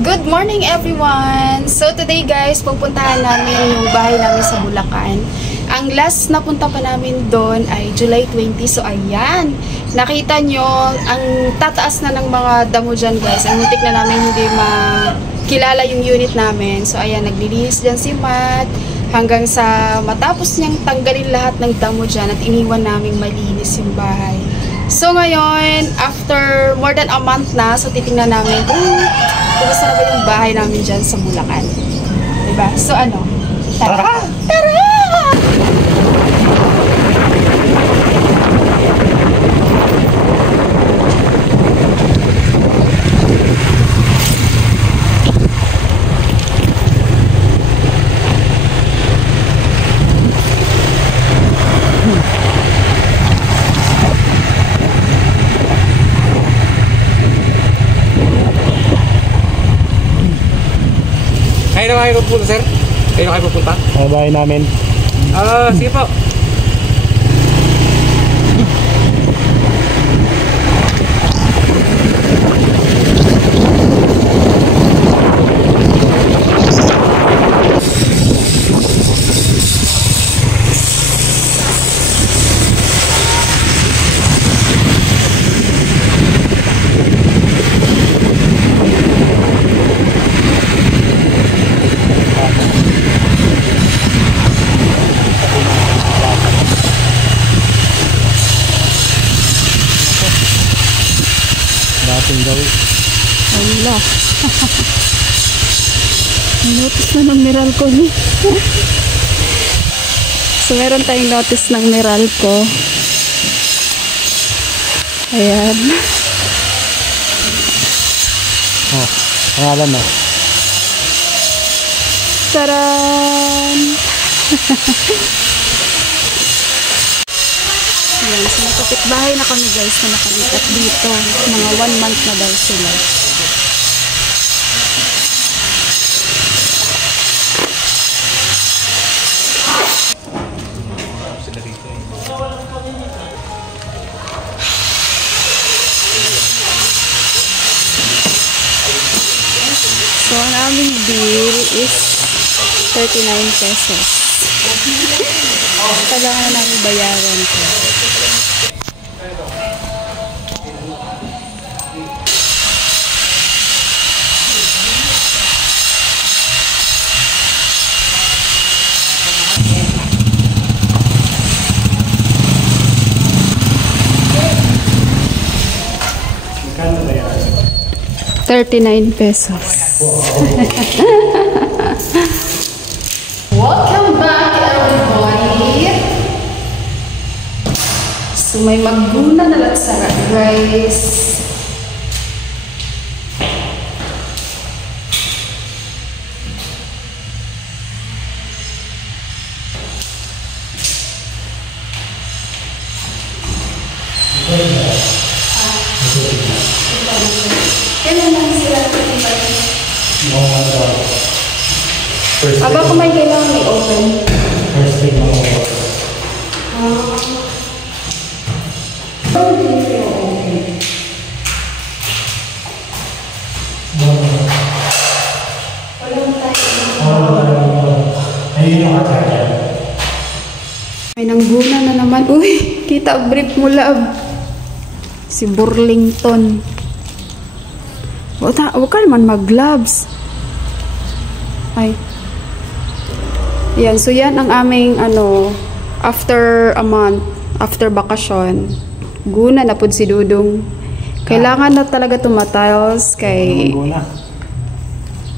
Good morning everyone! So today guys, pupuntahan namin yung bahay namin sa Bulacan. Ang last na punta pa namin doon ay July 20. So ayan, nakita nyo, ang tataas na ng mga damo dyan guys. Ang muntik na namin hindi makilala yung unit namin. So ayan, naglilinis dyan si Matt hanggang sa matapos niyang tanggalin lahat ng damo dyan at iniwan naming malinis yung bahay. So ngayon, after more than a month na, so titingnan namin kung kumusta na ba yung bahay namin dyan sa Bulacan. Diba? So ano? Tara! Tara! Kayo na kayo pupunta, sir? Kayo na kayo pupunta? Sa bahay namin. Sige po. Dating gawin. Wala. Notice na ng Meralco ni. So meron tayong notice ng Meralco. Ayan. Oh, pangalan na. Taran! Ayan, so nakapitbahay na kami guys na nakalipat dito. Mga 1 month na daw sila. So ang aming bill is 39 pesos. Kailangan na namin bayaran ko. Kano ba yan? 39 pesos. Welcome back everybody! So may magguna na latsara guys. Kailan lang sila aba kung may kailangan may open. First thing mo. Ayun yung ataya. May nangguna na naman. Uy, kita brief mo lab. Si Burlington. Huwag ka naman mag-gloves. Ay. Yan, so yan ang aming after a month, after bakasyon, guna na pud si Dudong. Kailangan na talaga tumatiles kay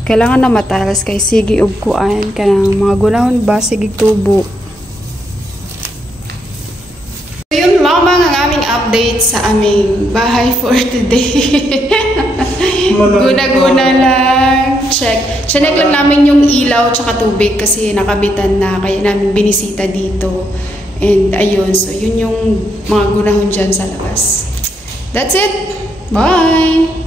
kailangan na matiles kay sige ugkuan kanang mga gunahon ba sige tubo. So yun lamang ang aming update sa aming bahay for today. Guna-guna lang. Check. Check lang namin yung ilaw tsaka tubig kasi nakabitan na kaya namin binisita dito. And ayun, so yun yung mga gunahon dyan sa labas. That's it. Bye!